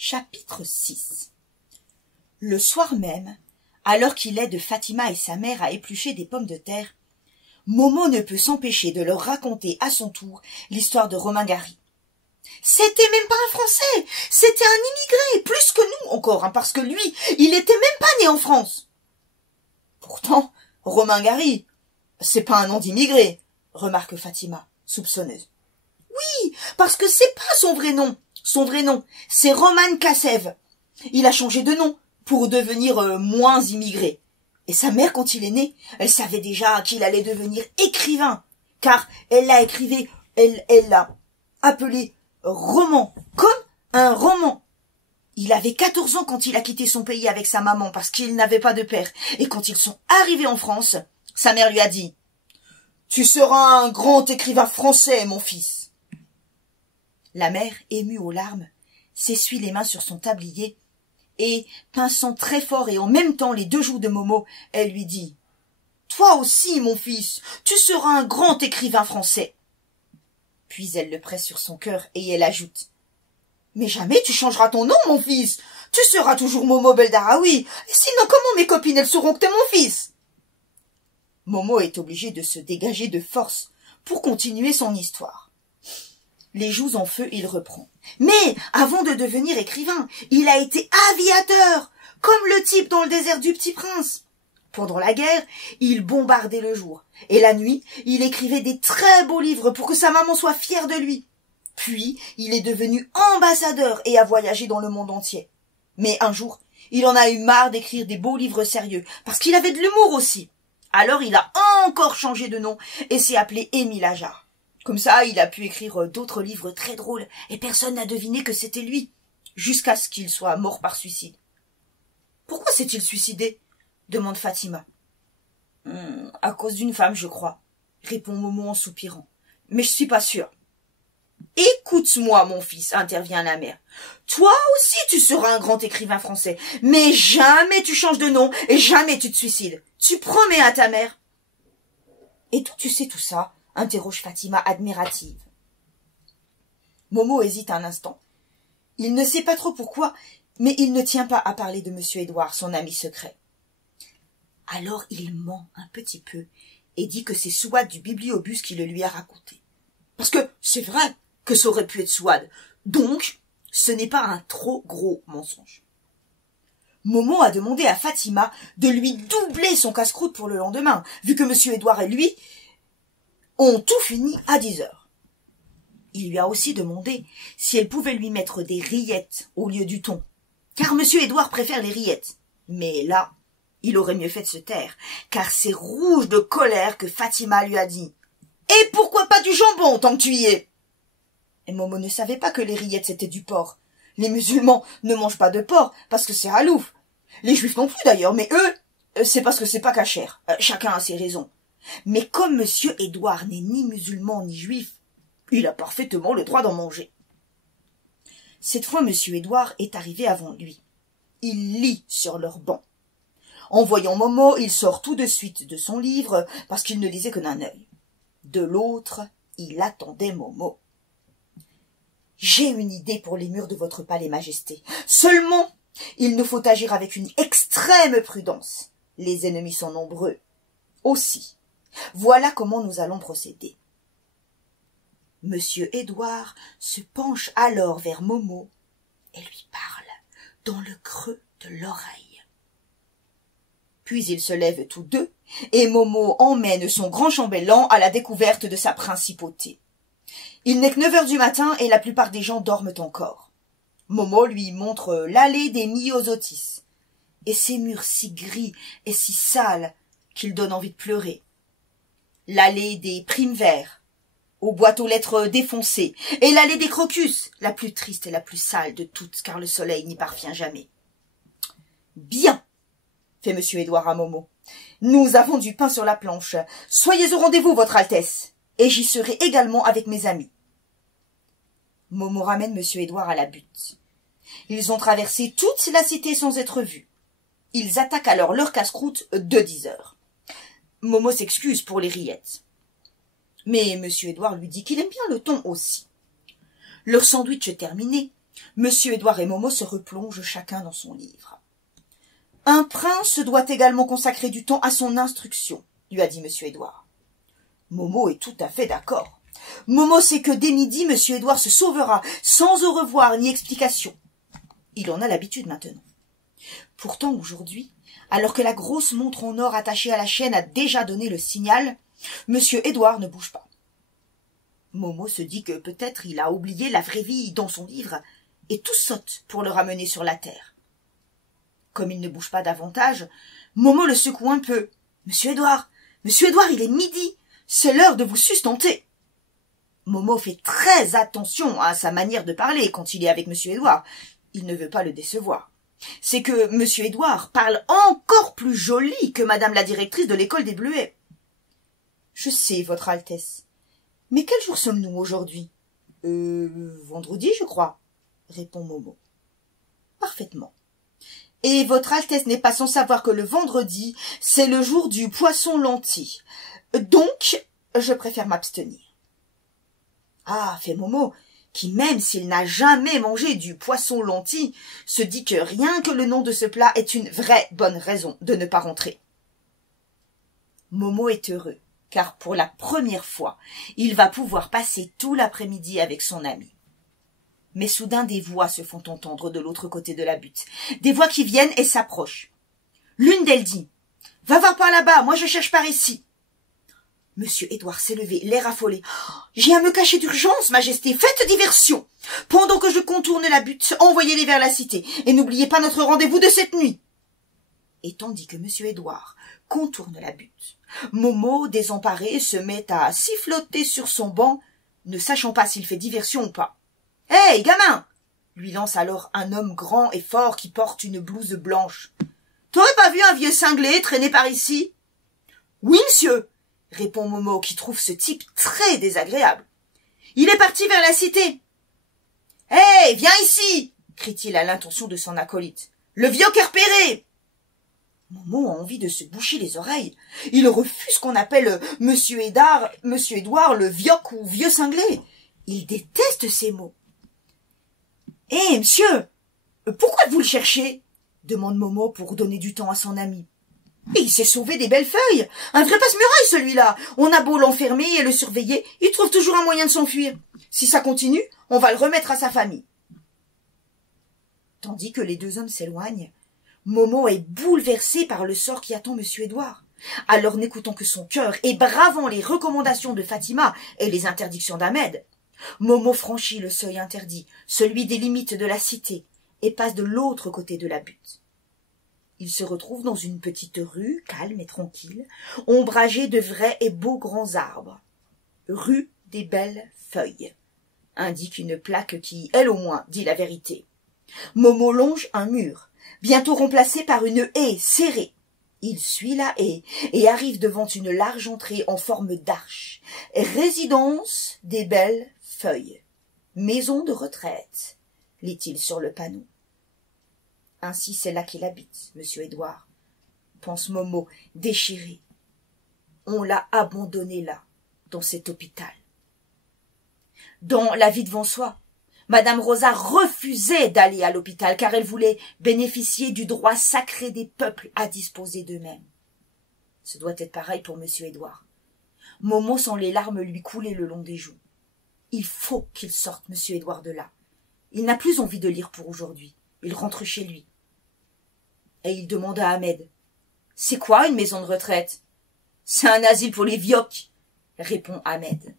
Chapitre 6. Le soir même, alors qu'il aide Fatima et sa mère à éplucher des pommes de terre, Momo ne peut s'empêcher de leur raconter à son tour l'histoire de Romain Gary. C'était même pas un Français, c'était un immigré, plus que nous encore, parce que lui, il était même pas né en France. Pourtant, Romain Gary, c'est pas un nom d'immigré, remarque Fatima, soupçonneuse. Oui, parce que c'est pas son vrai nom. Son vrai nom, c'est Roman Kassev. Il a changé de nom pour devenir moins immigré. Et sa mère, quand il est né, elle savait déjà qu'il allait devenir écrivain, car elle l'a appelé roman, comme un roman. Il avait 14 ans quand il a quitté son pays avec sa maman parce qu'il n'avait pas de père. Et quand ils sont arrivés en France, sa mère lui a dit « Tu seras un grand écrivain français, mon fils !» La mère, émue aux larmes, s'essuie les mains sur son tablier et, pinçant très fort et en même temps les deux joues de Momo, elle lui dit « Toi aussi, mon fils, tu seras un grand écrivain français !» Puis elle le presse sur son cœur et elle ajoute « Mais jamais tu changeras ton nom, mon fils. Tu seras toujours Momo Beldaraoui. Et sinon, comment mes copines, elles sauront que t'es mon fils ?» Momo est obligé de se dégager de force pour continuer son histoire. Les joues en feu, il reprend. Mais, avant de devenir écrivain, il a été aviateur, comme le type dans le désert du Petit Prince. Pendant la guerre, il bombardait le jour. Et la nuit, il écrivait des très beaux livres pour que sa maman soit fière de lui. Puis, il est devenu ambassadeur et a voyagé dans le monde entier. Mais un jour, il en a eu marre d'écrire des beaux livres sérieux, parce qu'il avait de l'humour aussi. Alors il a encore changé de nom et s'est appelé Émile Ajar. Comme ça, il a pu écrire d'autres livres très drôles et personne n'a deviné que c'était lui, jusqu'à ce qu'il soit mort par suicide. « Pourquoi s'est-il suicidé ?» demande Fatima. « À cause d'une femme, je crois, » répond Momo en soupirant. « Mais je suis pas sûre. »« Écoute-moi, mon fils, » intervient la mère. « Toi aussi, tu seras un grand écrivain français, mais jamais tu changes de nom et jamais tu te suicides. Tu promets à ta mère. »« Et d'où tu sais tout ça ?» interroge Fatima admirative. Momo hésite un instant. Il ne sait pas trop pourquoi, mais il ne tient pas à parler de Monsieur Édouard, son ami secret. Alors il ment un petit peu et dit que c'est Souad du bibliobus qui le lui a raconté. Parce que c'est vrai que ça aurait pu être Souad, donc ce n'est pas un trop gros mensonge. Momo a demandé à Fatima de lui doubler son casse-croûte pour le lendemain, vu que Monsieur Édouard et lui ont tout fini à 10 heures. Il lui a aussi demandé si elle pouvait lui mettre des rillettes au lieu du thon, car Monsieur Édouard préfère les rillettes. Mais là, il aurait mieux fait de se taire, car c'est rouge de colère que Fatima lui a dit « Et pourquoi pas du jambon tant que tu y es ?» Et Momo ne savait pas que les rillettes c'était du porc. Les musulmans ne mangent pas de porc parce que c'est halouf. Les juifs non plus d'ailleurs, mais eux, c'est parce que c'est pas cachère. Chacun a ses raisons. Mais comme Monsieur Édouard n'est ni musulman ni juif, il a parfaitement le droit d'en manger. Cette fois, Monsieur Édouard est arrivé avant lui. Il lit sur leur banc. En voyant Momo, il sort tout de suite de son livre, parce qu'il ne lisait que d'un œil. De l'autre, il attendait Momo. « J'ai une idée pour les murs de votre palais, Majesté. Seulement, il nous faut agir avec une extrême prudence. Les ennemis sont nombreux. Aussi, voilà comment nous allons procéder. » Monsieur Édouard se penche alors vers Momo et lui parle dans le creux de l'oreille. Puis ils se lèvent tous deux et Momo emmène son grand chambellan à la découverte de sa principauté. Il n'est que 9 heures du matin et la plupart des gens dorment encore. Momo lui montre l'allée des Myosotis et ses murs si gris et si sales qu'il donne envie de pleurer. L'allée des Primevères, aux boîtes aux lettres défoncées, et l'allée des Crocus, la plus triste et la plus sale de toutes, car le soleil n'y parvient jamais. « Bien !» fait Monsieur Édouard à Momo. « Nous avons du pain sur la planche. Soyez au rendez-vous, Votre Altesse, et j'y serai également avec mes amis. » Momo ramène Monsieur Édouard à la butte. Ils ont traversé toute la cité sans être vus. Ils attaquent alors leur casse-croûte de 10 heures. Momo s'excuse pour les rillettes. Mais Monsieur Édouard lui dit qu'il aime bien le thon aussi. Leur sandwich terminé, Monsieur Édouard et Momo se replongent chacun dans son livre. « Un prince doit également consacrer du temps à son instruction, » lui a dit monsieur Édouard. Momo est tout à fait d'accord. Momo sait que dès midi, monsieur Édouard se sauvera, sans au revoir ni explication. Il en a l'habitude maintenant. Pourtant, aujourd'hui, alors que la grosse montre en or attachée à la chaîne a déjà donné le signal, monsieur Édouard ne bouge pas. Momo se dit que peut-être il a oublié la vraie vie dans son livre, et tout saute pour le ramener sur la terre. Comme il ne bouge pas davantage, Momo le secoue un peu. « Monsieur Édouard, il est midi, c'est l'heure de vous sustenter. » Momo fait très attention à sa manière de parler quand il est avec monsieur Édouard. Il ne veut pas le décevoir. C'est que monsieur Édouard parle encore plus joli que madame la directrice de l'école des Bleuets. « Je sais, votre Altesse. Mais quel jour sommes-nous aujourd'hui ? Vendredi, je crois, répond Momo. Parfaitement. Et votre Altesse n'est pas sans savoir que le vendredi, c'est le jour du poisson lentille. Donc, je préfère m'abstenir. Ah, fait Momo, qui même s'il n'a jamais mangé du poisson lentille, se dit que rien que le nom de ce plat est une vraie bonne raison de ne pas rentrer. Momo est heureux, car pour la première fois, il va pouvoir passer tout l'après-midi avec son ami. Mais soudain des voix se font entendre de l'autre côté de la butte, des voix qui viennent et s'approchent. L'une d'elles dit « Va voir par là-bas, moi je cherche par ici. » Monsieur Édouard s'est levé, l'air affolé. « J'ai à me cacher d'urgence, Majesté, faites diversion. Pendant que je contourne la butte, envoyez-les vers la cité, et n'oubliez pas notre rendez-vous de cette nuit. » Et tandis que monsieur Édouard contourne la butte, Momo, désemparé, se met à siffloter sur son banc, ne sachant pas s'il fait diversion ou pas. « Hé, gamin !» lui lance alors un homme grand et fort qui porte une blouse blanche. « T'aurais pas vu un vieux cinglé traîner par ici ?»« Oui, monsieur !» répond Momo, qui trouve ce type très désagréable. « Il est parti vers la cité. »« Hé, viens ici !» crie-t-il à l'intention de son acolyte. « Le vieux Kerpéré !» Momo a envie de se boucher les oreilles. Il refuse qu'on appelle monsieur Édouard le vioc ou vieux cinglé. Il déteste ces mots. « Hé, monsieur, pourquoi vous le cherchez ?» demande Momo pour donner du temps à son ami. « Il s'est sauvé des belles feuilles. Un vrai passe-muraille, celui-là. On a beau l'enfermer et le surveiller, il trouve toujours un moyen de s'enfuir. Si ça continue, on va le remettre à sa famille. » Tandis que les deux hommes s'éloignent, Momo est bouleversé par le sort qui attend monsieur Édouard. Alors n'écoutant que son cœur et bravant les recommandations de Fatima et les interdictions d'Ahmed, Momo franchit le seuil interdit, celui des limites de la cité, et passe de l'autre côté de la butte. Il se retrouve dans une petite rue, calme et tranquille, ombragée de vrais et beaux grands arbres. Rue des belles feuilles, indique une plaque qui, elle au moins, dit la vérité. Momo longe un mur, bientôt remplacé par une haie serrée. Il suit la haie et arrive devant une large entrée en forme d'arche. Résidence des belles feuilles. Maison de retraite, lit-il sur le panneau. Ainsi c'est là qu'il habite, monsieur Édouard, pense Momo, déchiré. On l'a abandonné là, dans cet hôpital. Dans La vie devant soi, madame Rosa refusait d'aller à l'hôpital car elle voulait bénéficier du droit sacré des peuples à disposer d'eux-mêmes. Ce doit être pareil pour monsieur Édouard. Momo sent les larmes lui couler le long des joues. Il faut qu'il sorte monsieur Édouard de là. Il n'a plus envie de lire pour aujourd'hui. Il rentre chez lui. Et il demande à Ahmed. « C'est quoi une maison de retraite ?»« C'est un asile pour les vioques, » répond Ahmed.